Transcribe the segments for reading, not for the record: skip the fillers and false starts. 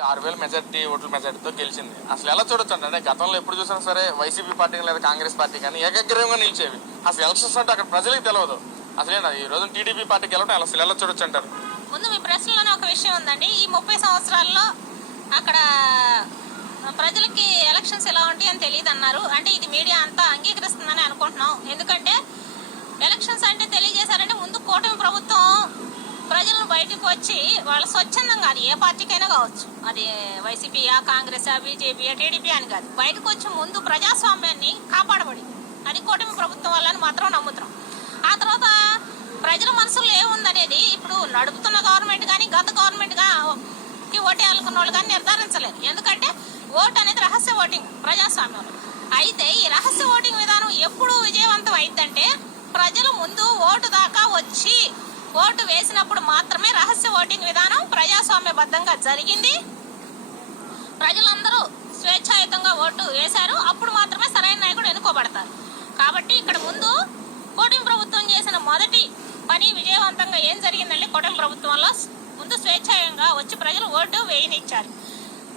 6,000 majority ఓట్ల మెజార్టీతో గెలిచింది. అసలు ఎలా చూడొచ్చు అంటే గతంలో ఎప్పుడు చూసినా సరే వైసీపీ పార్టీ లేదా కాంగ్రెస్ పార్టీ కానీ ఏకగ్రీవంగా నిలిచేవి. అసలు ఎలక్షన్స్ అంటే అక్కడ ప్రజలకు తెలియదు. అసలేనా ఈ రోజు టీడీపీ పార్టీ గెలవడం అసలు ఎలా చూడొచ్చు అంటారు? ముందు మీ ప్రశ్నలోనే ఒక విషయం ఉందండి. ఈ 30 సంవత్సరాల్లో అక్కడ ప్రజలకి ఎలక్షన్స్ ఎలా ఉంటాయి అని తెలియదు అన్నారు. అంటే ఇది మీడియా అంతా అంగీకరిస్తుందని అనుకుంటున్నాం. ఎందుకంటే ఎలక్షన్స్ అంటే తెలియజేశారంటే ముందు కూటమి ప్రభుత్వం ప్రజలను బయటకు వచ్చి వాళ్ళ స్వచ్ఛందంగా, అది ఏ పార్టీకైనా కావచ్చు, అది వైసీపీయా, కాంగ్రెసా, బీజేపీయా, టీడీపీ అని కాదు, బయటకు వచ్చి ముందు ప్రజాస్వామ్యాన్ని కాపాడబడి అది కూటమి ప్రభుత్వం వల్ల మాత్రం నమ్ముతున్నాం. ఆ తర్వాత ప్రజల మనసులో ఏముందనేది ఇప్పుడు నడుపుతున్న గవర్నమెంట్ కానీ గత గవర్నమెంట్ కి ఓటేయాలనుకున్న వాళ్ళు కానీ నిర్ధారించలేరు. ఎందుకంటే ఓటు అనేది రహస్య ఓటింగ్ ప్రజాస్వామ్యంలో. అయితే ఈ రహస్య ఓటింగ్ విధానం ఎప్పుడు విజయవంతం అయిందంటే ప్రజలు ముందు ఓటు దాకా వచ్చి ఓటు వేసినప్పుడు మాత్రమే రహస్య ఓటింగ్ విధానం ప్రజాస్వామ్యబద్ధంగా జరిగింది. ప్రజలందరూ స్వేచ్ఛాయుతంగా ఓటు వేశారు. అప్పుడు మాత్రమే సరైన నాయకుడు ఎన్నుకోబడతారు. కాబట్టి ఇక్కడ ముందు కూటమి ప్రభుత్వం చేసిన మొదటి పని విజయవంతంగా ఏం జరిగిందంటే కూటమి ప్రభుత్వంలో ముందు స్వేచ్ఛాయంగా వచ్చి ప్రజలు ఓటు వేయనిచ్చారు.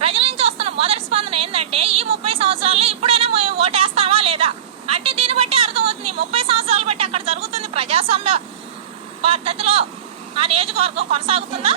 ప్రజల నుంచి వస్తున్న మొదటి స్పందన ఏంటంటే ఈ 30 సంవత్సరాల్లో ఇప్పుడైనా ఓటేస్తామా లేదా అంటే దీన్ని బట్టి అర్థమవుతుంది. 30 సంవత్సరాలు బట్టి అక్కడ జరుగుతుంది ప్రజాస్వామ్య పద్ధతిలో ఆ నియోజకవర్గం కొనసాగుతుందా